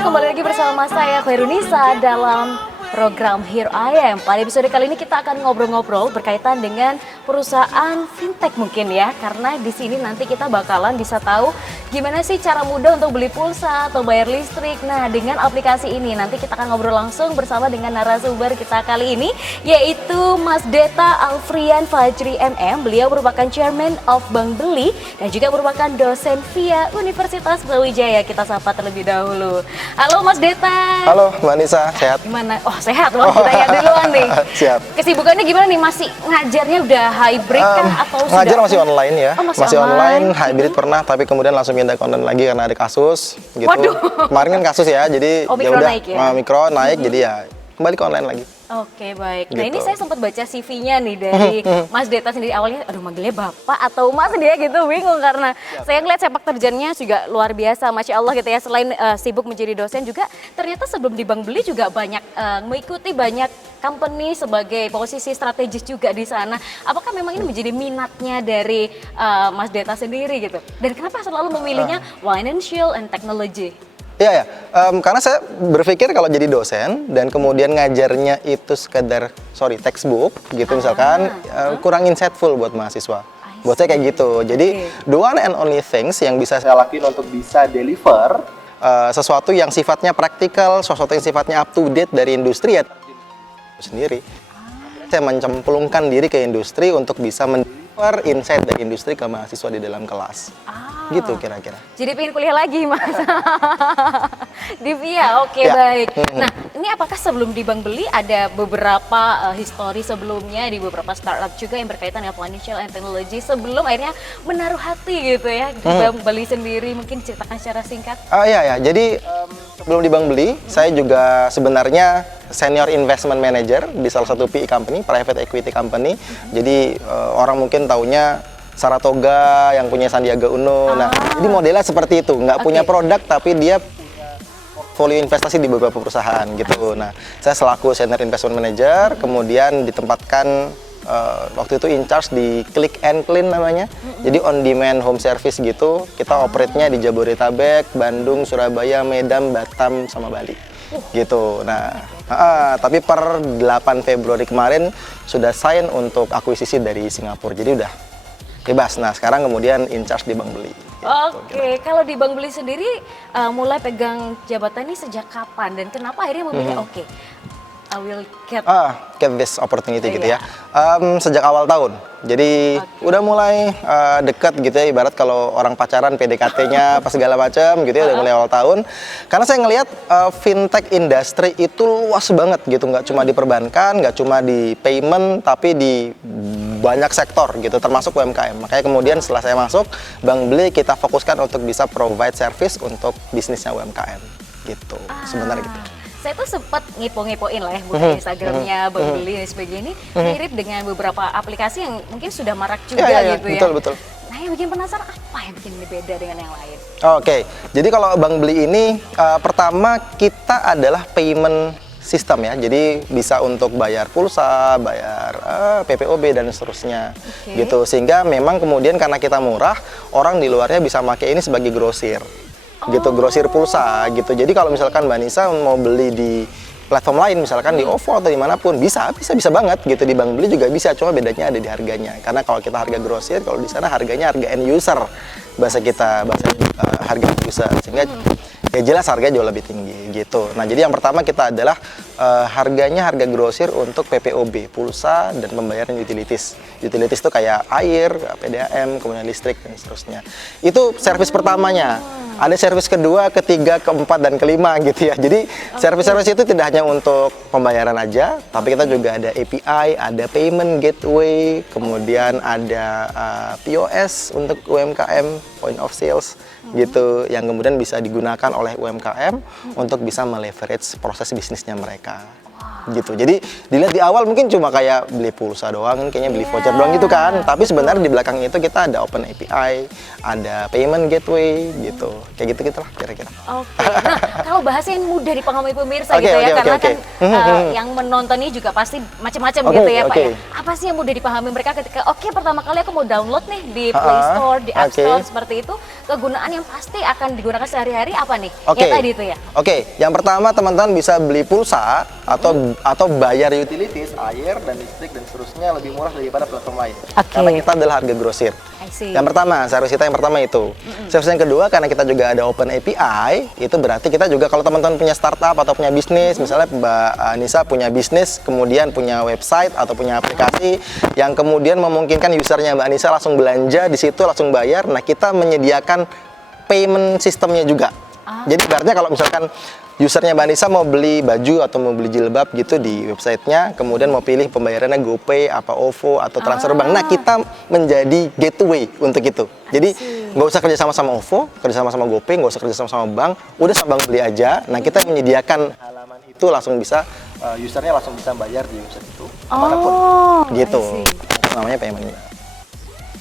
kembali lagi bersama saya Khairunisa dalam program Here I Am. Pada episode kali ini kita akan ngobrol-ngobrol berkaitan dengan perusahaan fintech mungkin ya. Karena di sini nanti kita bakalan bisa tahu gimana sih cara mudah untuk beli pulsa atau bayar listrik. Nah, dengan aplikasi ini nanti kita akan ngobrol langsung bersama dengan narasumber kita kali ini, yaitu Mas Deta Alfrian Fajri MM. Beliau merupakan Chairman of Bank Beli dan juga merupakan dosen via Universitas Brawijaya. Kita sapa terlebih dahulu. Halo Mas Deta. Halo Mbak Nisa, sehat? Gimana? Oh sehat, wah kita ya duluan nih. Siap. Kesibukannya gimana nih? Masih ngajarnya udah hybrid kah atau sudah? Ngajar masih online ya, Oh, masih online, hybrid pernah, tapi kemudian langsung pindah ke online lagi karena ada kasus gitu. Waduh. Kemarin kan kasus ya, jadi Omikron udah naik ya? Omikron naik, jadi ya kembali ke online lagi. Oke baik. Nah Gitu. ini saya sempat baca CV-nya nih dari Mas Deta sendiri. Awalnya aduh manggilnya Bapak atau Mas dia gitu, bingung karena saya ngeliat sepak terjangnya juga luar biasa, Masya Allah gitu ya. Selain sibuk menjadi dosen juga ternyata sebelum di Bank Beli juga banyak mengikuti banyak company sebagai posisi strategis juga di sana. Apakah memang ini menjadi minatnya dari Mas Deta sendiri gitu? Dan kenapa selalu memilihnya financial and technology? Iya ya, karena saya berpikir kalau jadi dosen dan kemudian ngajarnya itu sekedar textbook gitu misalkan kurang insightful buat mahasiswa. Buat saya kayak gitu. Jadi the one and only things yang bisa saya lakuin untuk bisa deliver sesuatu yang sifatnya praktikal, sesuatu yang sifatnya up to date dari industri ya sendiri. Saya mencemplungkan diri ke industri untuk bisa mendeliver insight dari industri ke mahasiswa di dalam kelas. Gitu kira-kira. Jadi pengen kuliah lagi Mas. Di VIA, oke baik. Nah ini apakah sebelum di Bank Beli ada beberapa histori sebelumnya di beberapa startup juga yang berkaitan dengan financial and technology sebelum akhirnya menaruh hati gitu ya di Bank Beli sendiri, mungkin ceritakan secara singkat. Iya, jadi sebelum di Bank Beli saya juga sebenarnya senior investment manager di salah satu PE company, private equity company. Jadi orang mungkin taunya Saratoga yang punya Sandiaga Uno. Nah, jadi modelnya seperti itu, nggak punya produk tapi dia portfolio investasi di beberapa perusahaan gitu. Nah, saya selaku senior investment manager, kemudian ditempatkan waktu itu in charge di Click and Clean namanya. Jadi on demand home service gitu. Kita operate-nya di Jabodetabek, Bandung, Surabaya, Medan, Batam, sama Bali. Gitu. Nah, tapi per 8 Februari kemarin sudah sign untuk akuisisi dari Singapura. Jadi udah bebas. Nah, sekarang kemudian in charge di Bank Beli. Oke, kalau di Bank Beli sendiri mulai pegang jabatan ini sejak kapan dan kenapa akhirnya memilih I will get this opportunity gitu ya. Sejak awal tahun. Jadi udah mulai dekat gitu ya, ibarat kalau orang pacaran PDKT-nya apa segala macam gitu ya, udah mulai awal tahun. Karena saya ngelihat fintech industry itu luas banget gitu, nggak cuma di perbankan, nggak cuma di payment, tapi di banyak sektor gitu, termasuk UMKM. Makanya kemudian setelah saya masuk Bank Beli, kita fokuskan untuk bisa provide service untuk bisnisnya UMKM gitu. Sebenarnya gitu. Saya tuh sempat ngipo-ngipoin lah ya buka Instagramnya Bank Beli dan sebagainya ini mirip dengan beberapa aplikasi yang mungkin sudah marak juga gitu ya. Betul. Nah yang bikin penasaran apa yang bikin ini beda dengan yang lain? Oke, jadi kalau Bank Beli ini pertama kita adalah payment system ya, jadi bisa untuk bayar pulsa, bayar PPOB dan seterusnya gitu. Sehingga memang kemudian karena kita murah, orang di luarnya bisa pakai ini sebagai grosir. Gitu, grosir pulsa gitu. Jadi kalau misalkan Mbak Nisa mau beli di platform lain, misalkan di OVO atau dimanapun, bisa banget gitu. Di Bank Beli juga bisa, cuma bedanya ada di harganya. Karena kalau kita harga grosir, kalau di sana harganya harga end user, bahasa harga end user, sehingga ya jelas harganya jauh lebih tinggi gitu. Nah, jadi yang pertama kita adalah harganya harga grosir untuk PPOB, pulsa dan pembayaran utilities. Utilities itu kayak air, PDAM, kemudian listrik dan seterusnya. Itu servis pertamanya. Ada servis kedua, ketiga, keempat, dan kelima gitu ya. Jadi servis-servis itu tidak hanya untuk pembayaran aja, tapi kita juga ada API, ada payment gateway, kemudian ada POS untuk UMKM, point of sales gitu, yang kemudian bisa digunakan oleh UMKM untuk bisa meleverage proses bisnisnya mereka. gitu. Jadi dilihat di awal mungkin cuma kayak beli pulsa doang, kayaknya beli voucher doang gitu kan. Tapi sebenarnya di belakang itu kita ada open API, ada payment gateway gitu. Kayak gitu gitulah kira-kira. Oke. Nah, kalau bahasa yang mudah dipahami pemirsa Oke, gitu ya, oke, karena oke, kan yang menonton ini juga pasti macam-macam Oke, gitu ya Pak oke. ya. Apa sih yang mudah dipahami mereka ketika pertama kali aku mau download nih di Play Store, di App Oke. Store seperti itu, kegunaan yang pasti akan digunakan sehari-hari apa nih? Oke. Ya tadi itu ya. Oke, yang pertama teman-teman bisa beli pulsa atau bayar utilities, air dan listrik dan seterusnya lebih murah daripada platform lain. Oke. Karena kita adalah harga grosir. I see. Yang pertama, service kita yang pertama itu. Service yang kedua karena kita juga ada open API, itu berarti kita juga kalau teman-teman punya startup atau punya bisnis, misalnya Mbak Nisa punya bisnis, kemudian punya website atau punya aplikasi yang kemudian memungkinkan usernya Mbak Nisa langsung belanja di situ, langsung bayar. Nah, kita menyediakan payment sistemnya juga. Jadi berarti kalau misalkan usernya Mbak Nisa mau beli baju atau mau beli jilbab gitu di websitenya, kemudian mau pilih pembayarannya GoPay, apa OVO atau transfer bank. Nah, kita menjadi gateway untuk itu. Jadi nggak usah kerjasama sama OVO, kerjasama sama GoPay, nggak usah kerjasama sama bank, udah sama bank beli aja. Nah, kita menyediakan halaman itu langsung bisa usernya langsung bisa bayar di website itu kemanapun. Gitu. Itu namanya payment.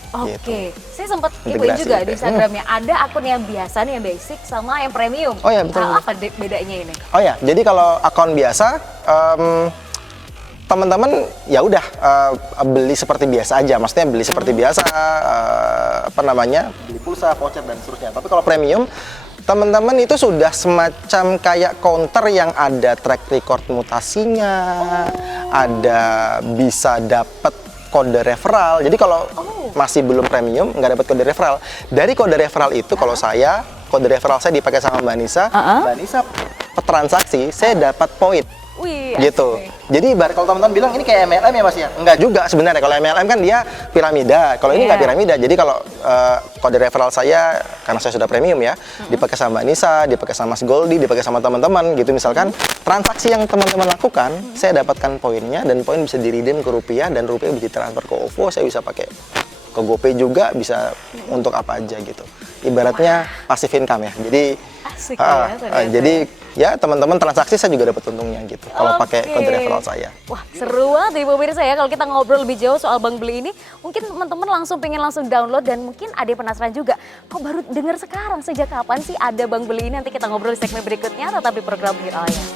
Oke, Gitu. saya sempat Integrasi kepoin juga gitu di ya. Instagramnya ada akun yang biasa nih yang basic sama yang premium. Oh ya, betul. Apa bedanya ini? Oh ya, jadi kalau akun biasa, teman-teman ya udah beli seperti biasa aja. Maksudnya beli seperti biasa, beli pulsa, voucher dan seterusnya. Tapi kalau premium, teman-teman itu sudah semacam kayak counter yang ada track record mutasinya, ada bisa dapat kode referral. Jadi kalau masih belum premium, nggak dapat kode referral. Dari kode referral itu, kalau saya, kode referral saya dipakai sama Mbak Nisa, Mbak Nisa transaksi, saya dapat poin. Wih, Gitu. asik. Jadi kalau teman-teman bilang ini kayak MLM ya Mas ya? Enggak juga sebenarnya. Kalau MLM kan dia piramida. Kalau ini nggak piramida. Jadi kalau kode referral saya, karena saya sudah premium ya, dipakai sama Mbak Nisa, dipakai sama Mas Goldi, dipakai sama teman-teman gitu. Misalkan transaksi yang teman-teman lakukan, saya dapatkan poinnya dan poin bisa di-redeem ke rupiah dan rupiah bisa transfer ke OVO, saya bisa pakai ke GoPay juga, bisa untuk apa aja gitu. Ibaratnya passive income ya. Jadi Asik ya, ternyata. jadi ya teman-teman transaksi saya juga dapat untungnya gitu kalau pakai kode referral saya. Wah, seru banget nih pemirsa ya kalau kita ngobrol lebih jauh soal Bank Beli ini. Mungkin teman-teman pengen langsung download dan mungkin ada yang penasaran juga. Kok baru dengar sekarang? Sejak kapan sih ada Bank Beli ini? Nanti kita ngobrol di segmen berikutnya tetap di program Here I Am.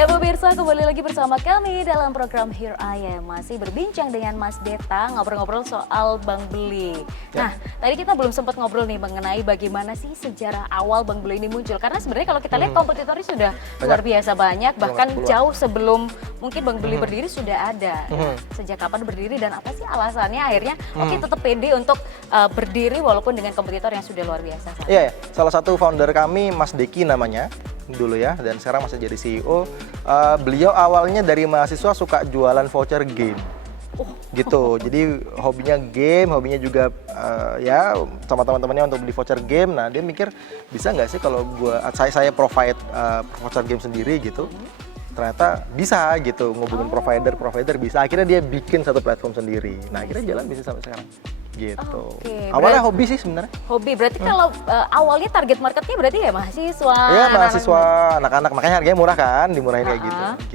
Ya pemirsa, kembali lagi bersama kami dalam program Here I Am. Masih berbincang dengan Mas Deta, ngobrol-ngobrol soal Bank Beli. Nah, tadi kita belum sempat ngobrol nih mengenai bagaimana sih sejarah awal Bank Beli ini muncul. Karena sebenarnya kalau kita lihat kompetitornya sudah luar biasa banyak, bahkan jauh sebelum mungkin Bank Beli berdiri sudah ada. Nah, sejak kapan berdiri dan apa sih alasannya akhirnya oke tetap pede untuk berdiri walaupun dengan kompetitor yang sudah luar biasa. Iya, salah satu founder kami Mas Deki namanya dulu ya, dan sekarang masih jadi CEO. Beliau awalnya dari mahasiswa suka jualan voucher game. Gitu, jadi hobinya game, hobinya juga ya sama teman-temannya untuk beli voucher game. Nah, dia mikir bisa nggak sih kalau saya provide voucher game sendiri gitu. Ternyata bisa gitu, ngubungin provider bisa. Akhirnya dia bikin satu platform sendiri. Nah, akhirnya jalan bisnis sampai sekarang. Gitu. Awalnya hobi sih sebenarnya. Hobi, berarti kalau awalnya target marketnya berarti ya mahasiswa. Iya, mahasiswa, anak-anak, makanya harganya murah kan, dimurahin kayak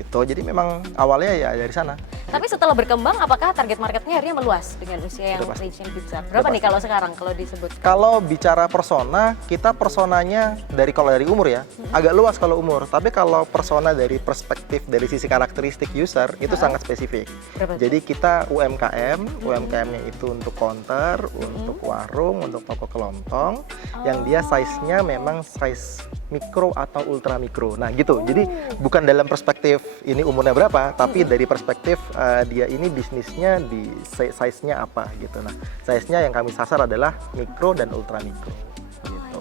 gitu. Jadi memang awalnya ya dari sana. Tapi setelah berkembang, apakah target marketnya akhirnya meluas dengan usia yang Udah pasti. range-nya lebih besar? Berapa nih kalau sekarang kalau disebut? Kalau bicara persona, kita personanya kalau dari umur ya, agak luas kalau umur. Tapi kalau persona dari perspektif dari sisi karakteristik user itu sangat spesifik. Berapa tuh? Jadi kita UMKM-nya itu untuk counter, untuk warung, untuk toko kelontong, yang dia size-nya memang size mikro atau ultra mikro. Nah gitu. Jadi bukan dalam perspektif ini umurnya berapa, tapi dari perspektif dia ini bisnisnya di size-nya apa gitu. Nah, size-nya yang kami sasar adalah mikro dan ultra mikro gitu.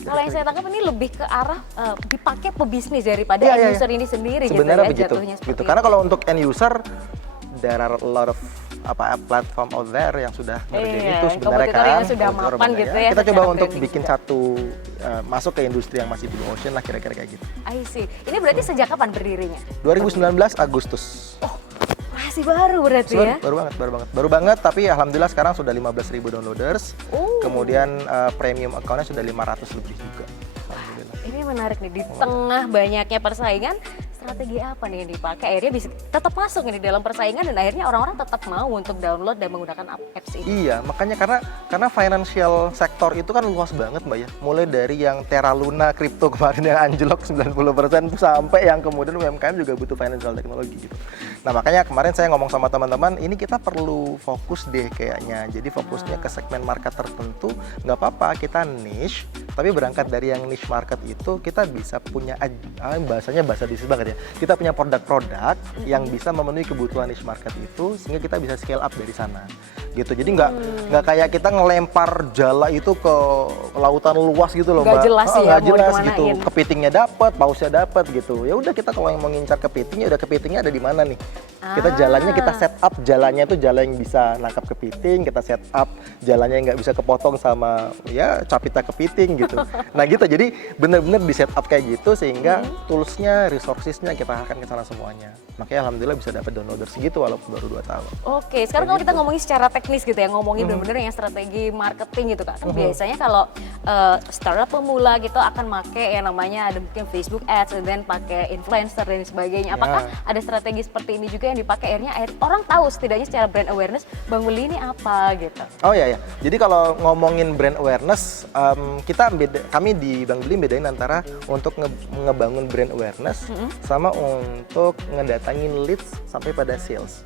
Kalau yang saya tangkap ini lebih ke arah dipakai pebisnis daripada Iya, end iya. user ini sendiri Sebenarnya gitu ya, begitu. jatuhnya seperti Gitu. itu. Karena kalau untuk end user, there are a lot of platform out there yang sudah ngerjain Iya, itu sebenarnya kompetitor kan. yang sudah Kompetitor mapan banyak gitu ya Kita coba secara untuk branding bikin juga. satu masuk ke industri yang masih blue ocean lah kira-kira kayak gitu. I see. Ini berarti sejak kapan berdirinya? 2019 Agustus. Masih baru berarti ya? Baru banget, tapi alhamdulillah sekarang sudah 15.000 downloaders. Oh. Kemudian premium account-nya sudah 500 lebih juga. Alhamdulillah. Ini menarik nih, di tengah banyaknya persaingan, strategi apa nih yang dipakai akhirnya bisa tetap masuk nih di dalam persaingan dan akhirnya orang-orang tetap mau untuk download dan menggunakan apps ini. Iya, makanya karena financial sektor itu kan luas banget Mbak ya. Mulai dari yang Terra Luna kripto kemarin yang anjlok 90% sampai yang kemudian UMKM juga butuh financial teknologi gitu. Nah, makanya kemarin saya ngomong sama teman-teman, ini kita perlu fokus deh kayaknya. Jadi fokusnya ke segmen market tertentu, nggak apa-apa kita niche, tapi berangkat dari yang niche market itu kita bisa punya bahasanya bahasa bisnis banget ya. Kita punya produk-produk yang bisa memenuhi kebutuhan niche market itu sehingga kita bisa scale up dari sana gitu. Jadi nggak kayak kita ngelempar jala itu ke lautan luas gitu loh Nggak Mbak. jelas ya, Nggak mau jelas dikemanain. gitu. Kepitingnya dapat, pausnya dapat gitu. Ya udah kita kalau yang mau ngincar kepiting ya udah kepitingnya ada di mana nih. Kita jalannya kita set up jalannya itu jalan yang bisa nangkap kepiting, kita set up jalannya yang nggak bisa kepotong sama ya capita kepiting gitu. Nah gitu, jadi bener-bener di set up kayak gitu sehingga toolsnya, resourcesnya kita akan ke sana semuanya. Makanya alhamdulillah bisa dapat downloader segitu walaupun baru 2 tahun. Oke, sekarang kalau kita ngomongin secara teknis gitu ya, ngomongin bener-bener yang strategi marketing gitu Kak. Kan biasanya kalau startup pemula gitu akan pakai yang namanya ada mungkin Facebook Ads, dan then pakai influencer dan sebagainya. Apakah ada strategi seperti ini juga yang dipakai akhirnya orang tahu setidaknya secara brand awareness Bang Beli ini apa gitu? Oh iya ya. Jadi kalau ngomongin brand awareness, kami di Bang Beli bedain antara untuk ngebangun brand awareness sama untuk ngedatangin leads sampai pada sales.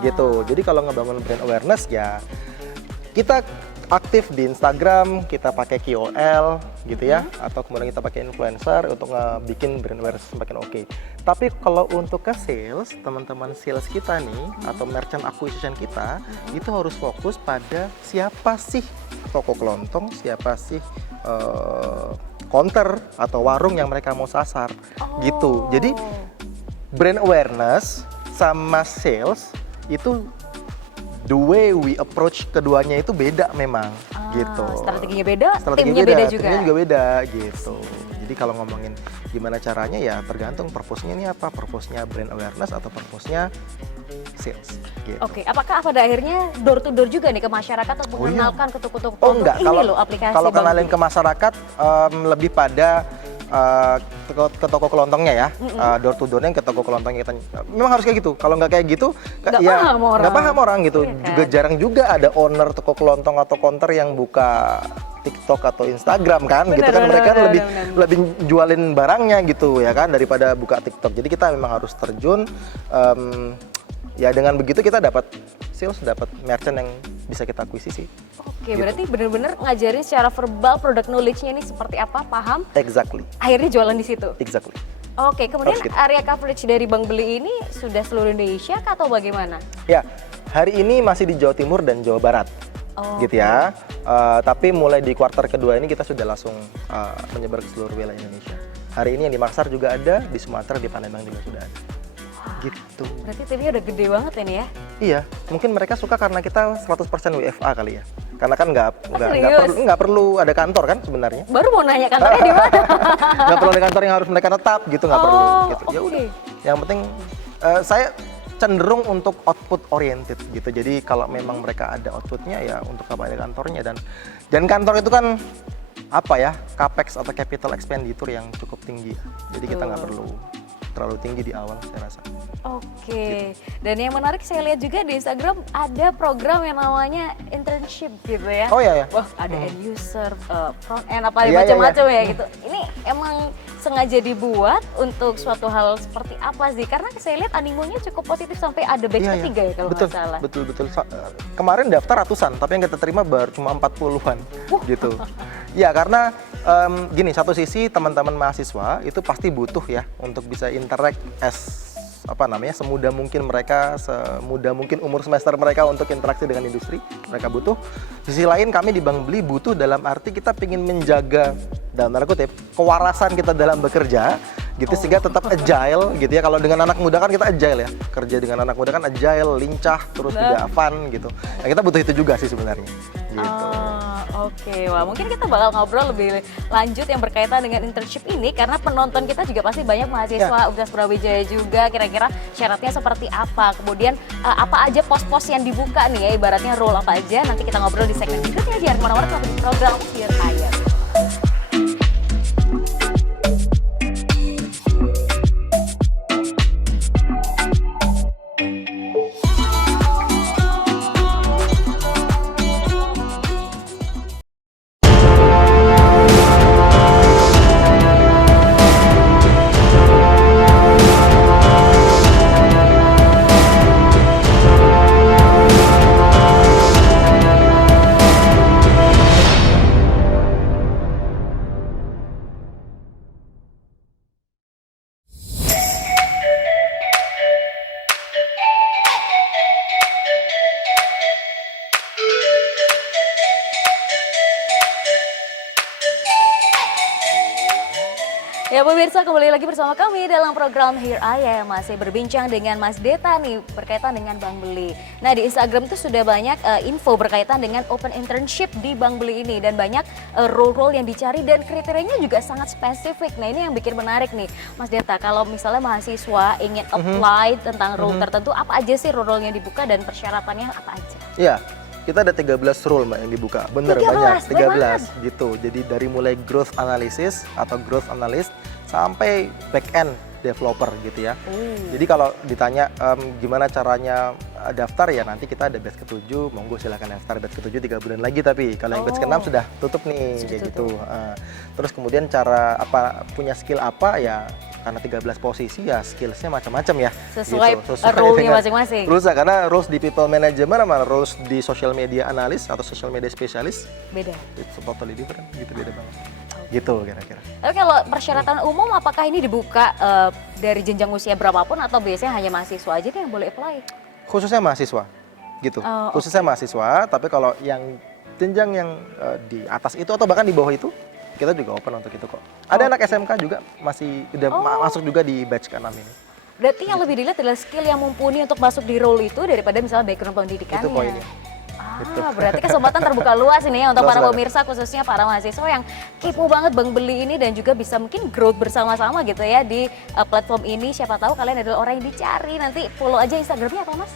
Gitu. Jadi kalau ngebangun brand awareness ya kita aktif di Instagram, kita pakai KOL gitu ya, atau kemudian kita pakai influencer untuk bikin brand awareness semakin oke. Tapi kalau untuk ke sales, teman-teman sales kita nih atau merchant acquisition kita itu harus fokus pada siapa sih toko kelontong, siapa sih counter atau warung yang mereka mau sasar gitu. Jadi brand awareness sama sales itu the way we approach keduanya itu beda memang gitu. Strateginya beda, timnya beda juga. Timnya juga beda gitu. Jadi kalau ngomongin gimana caranya ya tergantung purpose-nya ini apa. Purpose-nya brand awareness atau purpose-nya sales gitu. Oke, apakah pada akhirnya door to door juga nih ke masyarakat untuk mengenalkan ke toko-toko Enggak, ini loh aplikasi kalau Bang kenalin Beli? ke masyarakat lebih pada ke toko kelontongnya ya, door to door-nya ke toko kelontongnya kita. Memang harus kayak gitu. Kalau nggak kayak gitu, nggak paham orang gitu. Iya kan? Juga jarang juga ada owner toko kelontong atau counter yang buka TikTok atau Instagram kan, gitu kan mereka lebih jualin barangnya gitu ya kan daripada buka TikTok. Jadi kita memang harus terjun. Ya dengan begitu kita dapat sales, dapat merchant yang bisa kita akuisisi. Oke, berarti benar-benar ngajarin secara verbal produk knowledge-nya ini seperti apa, paham? Exactly. Akhirnya jualan di situ. Exactly. Oke, kemudian Harus gitu. area coverage dari Bang Beli ini sudah seluruh Indonesia kah atau bagaimana? Ya, hari ini masih di Jawa Timur dan Jawa Barat. Gitu ya. Tapi mulai di kuartal kedua ini kita sudah langsung menyebar ke seluruh wilayah Indonesia. Hari ini yang di Makassar juga ada, di Sumatera, di Palembang juga sudah ada. Gitu. Berarti timnya udah gede banget ini ya? Iya, mungkin mereka suka karena kita 100% WFA kali ya. Karena kan serius? nggak perlu ada kantor kan sebenarnya. Baru mau nanya kantornya di mana? Nggak perlu ada kantor yang harus mereka tetap gitu, nggak perlu gitu. Ya oke. udah. Yang penting saya cenderung untuk output oriented gitu. Jadi kalau memang mereka ada outputnya ya untuk apa ada kantornya dan kantor itu kan apa ya, capex atau capital expenditure yang cukup tinggi. Jadi kita nggak perlu terlalu tinggi di awal saya rasa. Oke, dan yang menarik saya lihat juga di Instagram ada program yang namanya internship gitu ya. Oh iya ya. Wah, ada end user, front end apa Iya, macam-macam iya. ya gitu. Ini emang sengaja dibuat untuk suatu hal seperti apa sih? Karena saya lihat animonya cukup positif sampai ada batch Iya, ketiga ya kalau betul, nggak salah. betul. Kemarin daftar ratusan, tapi yang kita terima baru cuma 40-an gitu. Ya karena gini, satu sisi teman-teman mahasiswa itu pasti butuh ya untuk bisa interact semudah mungkin umur semester mereka untuk interaksi dengan industri, mereka butuh. Sisi lain kami di Bank Beli butuh dalam arti kita ingin menjaga dalam tanda kutip kewarasan kita dalam bekerja gitu sehingga tetap agile gitu ya. Kalau dengan anak muda kan kita agile ya, kerja dengan anak muda kan agile, lincah, terus juga fun gitu. Nah, kita butuh itu juga sih sebenarnya gitu. Oke, wah mungkin kita bakal ngobrol lebih lanjut yang berkaitan dengan internship ini karena penonton kita juga pasti banyak mahasiswa Universitas Brawijaya juga. Kira-kira syaratnya seperti apa? Kemudian apa aja pos-pos yang dibuka nih ya, ibaratnya role apa aja? Nanti kita ngobrol di segmen berikutnya. Jangan kemana-mana, di program Here I Am. Ya pemirsa, kembali lagi bersama kami dalam program Here I Am. Masih berbincang dengan Mas Deta nih berkaitan dengan Bank Beli. Nah di Instagram tuh sudah banyak info berkaitan dengan open internship di Bank Beli ini. Dan banyak role-role yang dicari dan kriterianya juga sangat spesifik. Nah ini yang bikin menarik nih Mas Deta. Kalau misalnya mahasiswa ingin apply tentang role tertentu, apa aja sih role-role yang dibuka dan persyaratannya apa aja? Iya. Kita ada 13 role Mbak yang dibuka, bener 13, banyak, 13 gitu. Jadi dari mulai growth analysis atau growth analyst sampai back end developer gitu ya. Jadi kalau ditanya gimana caranya daftar ya nanti kita ada batch ke-7, monggo silakan daftar batch ke-7 3 bulan lagi, tapi kalau yang batch ke-6 sudah tutup nih kayak gitu. Terus kemudian cara punya skill apa ya, karena 13 posisi ya skillsnya macam-macam ya. Sesuai gitu. role-nya masing-masing. Rules karena roles di people management sama roles di social media analyst atau social media specialist Beda. itu totally different gitu, beda banget. Gitu kira-kira. Tapi kalau persyaratan umum apakah ini dibuka dari jenjang usia berapapun atau biasanya hanya mahasiswa aja nih yang boleh apply? Khususnya mahasiswa gitu. Khususnya mahasiswa, tapi kalau yang jenjang yang di atas itu atau bahkan di bawah itu kita juga open untuk itu kok. Ada anak SMK juga masih udah masuk juga di batch ke-6 ini. Berarti yang lebih dilihat adalah skill yang mumpuni untuk masuk di role itu daripada misalnya background pendidikannya. Itu poinnya. Gitu. Berarti kesempatan terbuka luas ini ya untuk Luas para banget. pemirsa khususnya para mahasiswa yang kepo banget Bank Beli ini dan juga bisa mungkin growth bersama-sama gitu ya di platform ini. Siapa tahu kalian adalah orang yang dicari. Nanti follow aja Instagramnya apa Mas?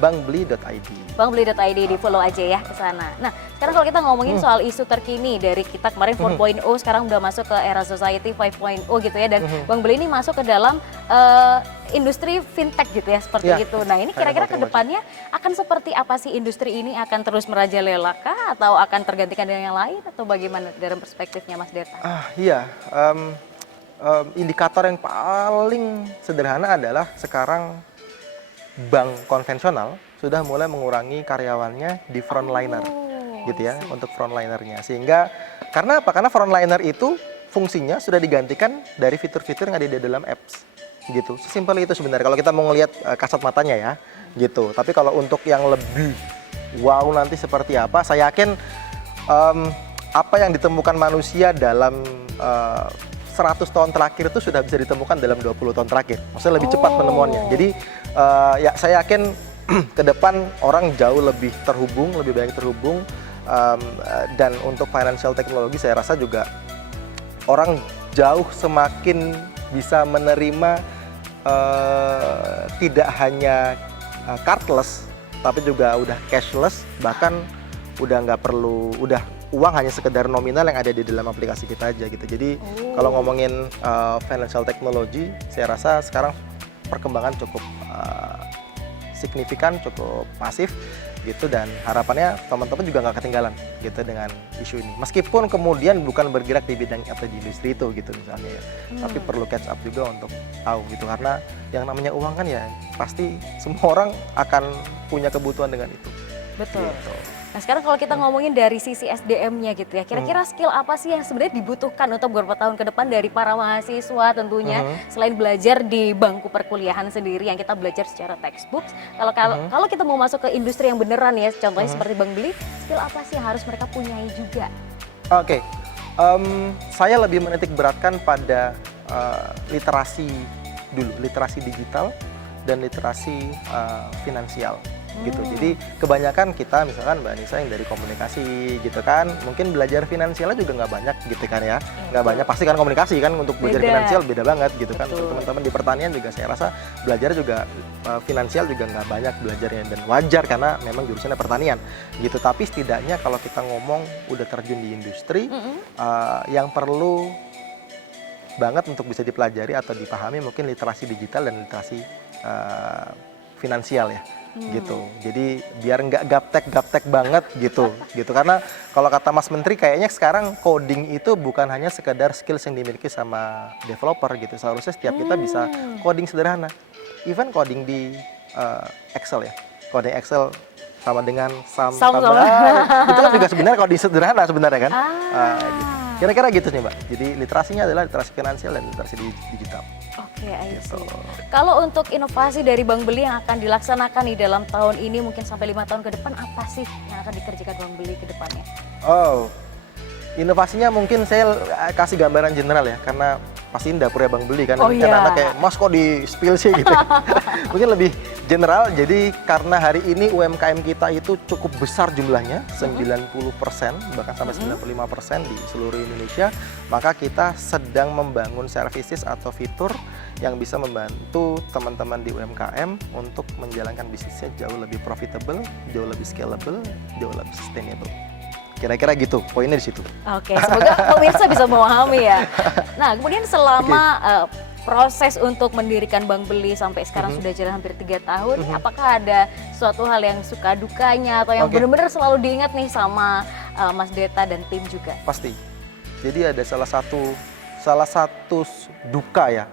Bankbeli.id. Bankbeli.id, di follow aja ya ke sana. Nah, sekarang kalau kita ngomongin soal isu terkini dari kita kemarin 4.0 sekarang udah masuk ke era society 5.0 gitu ya, dan Bank Beli ini masuk ke dalam industri fintech gitu ya, seperti itu. Nah, ini kira-kira ke depannya akan seperti apa sih industri ini? Akan terus merajalela kah atau akan tergantikan dengan yang lain atau bagaimana dalam perspektifnya Mas Deta? Iya. Indikator yang paling sederhana adalah sekarang bank konvensional sudah mulai mengurangi karyawannya di frontliner gitu ya, untuk frontlinernya. Sehingga karena apa? Karena frontliner itu fungsinya sudah digantikan dari fitur-fitur yang ada di dalam apps gitu. Sesimpel itu sebenarnya kalau kita mau ngelihat kasat matanya ya gitu. Tapi kalau untuk yang lebih wow nanti seperti apa, saya yakin apa yang ditemukan manusia dalam 100 tahun terakhir itu sudah bisa ditemukan dalam 20 tahun terakhir. Maksudnya lebih cepat penemuannya. Jadi ya saya yakin ke depan orang jauh lebih terhubung, lebih banyak terhubung, dan untuk financial technology saya rasa juga orang jauh semakin bisa menerima tidak hanya cardless, tapi juga udah cashless, bahkan udah nggak perlu, udah uang hanya sekedar nominal yang ada di dalam aplikasi kita aja gitu. Jadi kalau ngomongin financial technology, saya rasa sekarang perkembangan cukup signifikan, cukup masif gitu, dan harapannya teman-teman juga nggak ketinggalan gitu dengan isu ini. Meskipun kemudian bukan bergerak di bidang atau di industri itu gitu misalnya ya, tapi perlu catch up juga untuk tahu gitu, karena yang namanya uang kan ya pasti semua orang akan punya kebutuhan dengan itu. Betul. Gitu. Nah sekarang kalau kita ngomongin dari sisi SDM-nya gitu ya, kira-kira skill apa sih yang sebenarnya dibutuhkan untuk beberapa tahun ke depan dari para mahasiswa tentunya, selain belajar di bangku perkuliahan sendiri yang kita belajar secara textbook, kalau kita mau masuk ke industri yang beneran ya, contohnya seperti Bang Billy, skill apa sih yang harus mereka punyai juga? Oke, saya lebih menitik beratkan pada literasi dulu, literasi digital dan literasi finansial. Gitu. Jadi kebanyakan kita misalkan Mbak Nisa yang dari komunikasi gitu kan, mungkin belajar finansialnya juga nggak banyak gitu kan ya, nggak banyak, pasti kan komunikasi kan untuk belajar finansial beda banget gitu kan. Untuk teman-teman di pertanian juga saya rasa belajar juga finansial juga nggak banyak belajarnya, dan wajar karena memang jurusannya pertanian gitu. Tapi setidaknya kalau kita ngomong udah terjun di industri, yang perlu banget untuk bisa dipelajari atau dipahami mungkin literasi digital dan literasi finansial ya. Gitu, jadi biar nggak gaptek banget gitu, karena kalau kata Mas Menteri kayaknya sekarang coding itu bukan hanya sekedar skills yang dimiliki sama developer gitu, seharusnya setiap kita bisa coding sederhana, even coding di Excel ya, coding Excel sama dengan sum itu kan juga sebenarnya coding sederhana sebenarnya kan. Gitu. Kira-kira gitu nih Mbak, jadi literasinya adalah literasi finansial dan literasi digital. Oke, I see. Kalau untuk inovasi dari Bang Beli yang akan dilaksanakan di dalam tahun ini mungkin sampai 5 tahun ke depan, apa sih yang akan dikerjakan Bang Beli ke depannya? Oh, inovasinya mungkin saya kasih gambaran general ya, karena pasti dapurnya Bang Beli kan, kan anak kayak Mas kok di spill sih gitu. Mungkin lebih general, jadi karena hari ini UMKM kita itu cukup besar jumlahnya, 90% bahkan sampai 95% di seluruh Indonesia, maka kita sedang membangun services atau fitur yang bisa membantu teman-teman di UMKM untuk menjalankan bisnisnya jauh lebih profitable, jauh lebih scalable, jauh lebih sustainable. Kira-kira gitu, poinnya di situ. Oke, semoga pemirsa bisa memahami ya. Nah, kemudian selama proses untuk mendirikan Bang Beli sampai sekarang sudah jalan hampir 3 tahun, apakah ada suatu hal yang suka dukanya atau yang benar-benar selalu diingat nih sama Mas Deta dan tim juga? Pasti. Jadi ada salah satu duka ya.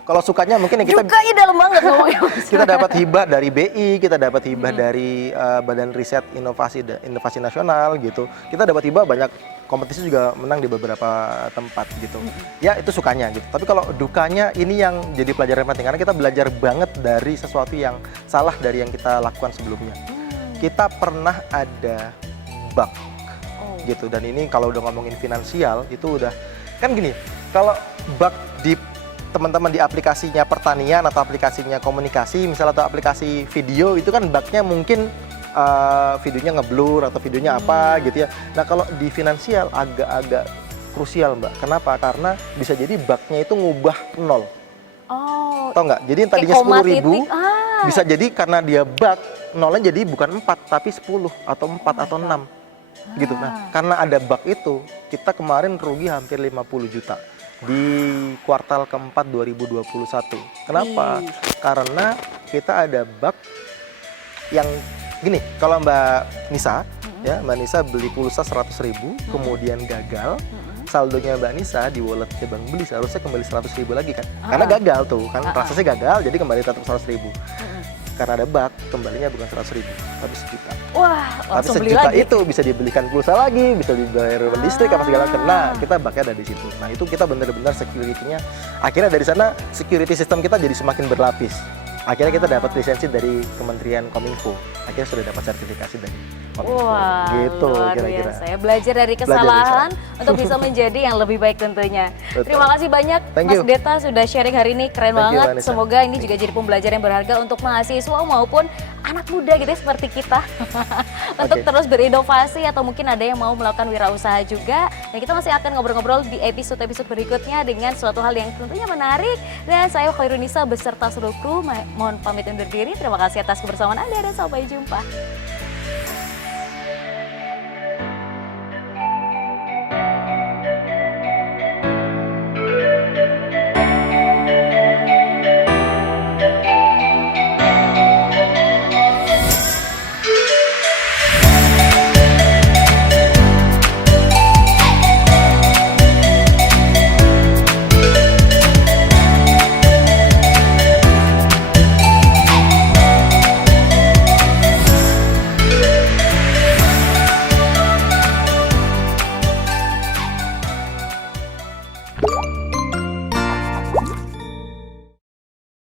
Kalau sukanya mungkin kita dukanya dalam banget ngomongnya. Kita dapat hibah dari BI, kita dapat hibah dari Badan Riset Inovasi Nasional gitu. Kita dapat hibah banyak, kompetisi juga menang di beberapa tempat gitu. Ya itu sukanya gitu. Tapi kalau dukanya ini yang jadi pelajaran penting, karena kita belajar banget dari sesuatu yang salah dari yang kita lakukan sebelumnya. Kita pernah ada bug gitu, dan ini kalau udah ngomongin finansial itu udah kan gini, kalau bug di teman-teman di aplikasinya pertanian atau aplikasinya komunikasi misalnya atau aplikasi video, itu kan bugnya mungkin videonya ngeblur atau videonya apa gitu ya. Nah kalau di finansial agak-agak krusial Mbak. Kenapa? Karena bisa jadi bugnya itu ngubah nol. Tau nggak? Jadi yang tadinya 10.000 bisa jadi karena dia bug nolnya jadi bukan 4 tapi 10 atau 4 atau 6 gitu. Nah karena ada bug itu kita kemarin rugi hampir 50 juta di kuartal keempat 2021. Kenapa? Karena kita ada bug yang gini, kalau Mbak Nisa, ya Mbak Nisa beli pulsa 100.000, kemudian gagal, saldonya Mbak Nisa di walletnya Bang Beli seharusnya kembali 100.000 lagi kan? Karena gagal tuh, kan prosesnya gagal, jadi kembali tetap 100.000. Karena ada bug, kembalinya bukan 100.000, tapi 1 juta. Wah, tapi 1 juta itu bisa dibelikan pulsa lagi, bisa dibayar listrik apa segala macam. Nah, kita bugnya ada di situ. Nah, itu kita benar-benar security-nya. Akhirnya dari sana security system kita jadi semakin berlapis. Akhirnya kita dapat lisensi dari Kementerian Kominfo. Akhirnya sudah dapat sertifikasi dari Kominfo. Wah, gitu kira-kira. Saya belajar dari kesalahan untuk bisa menjadi yang lebih baik tentunya. Betul. Terima kasih banyak Mas Deta sudah sharing hari ini, keren banget. Semoga ini juga jadi pembelajaran yang berharga untuk mahasiswa maupun anak muda gitu ya, seperti kita. Untuk terus berinovasi atau mungkin ada yang mau melakukan wirausaha juga. Dan kita masih akan ngobrol-ngobrol di episode-episode berikutnya dengan suatu hal yang tentunya menarik. Dan saya Khairunisa beserta seluruh kru mohon pamit undur diri. Terima kasih atas kebersamaan Anda dan sampai jumpa.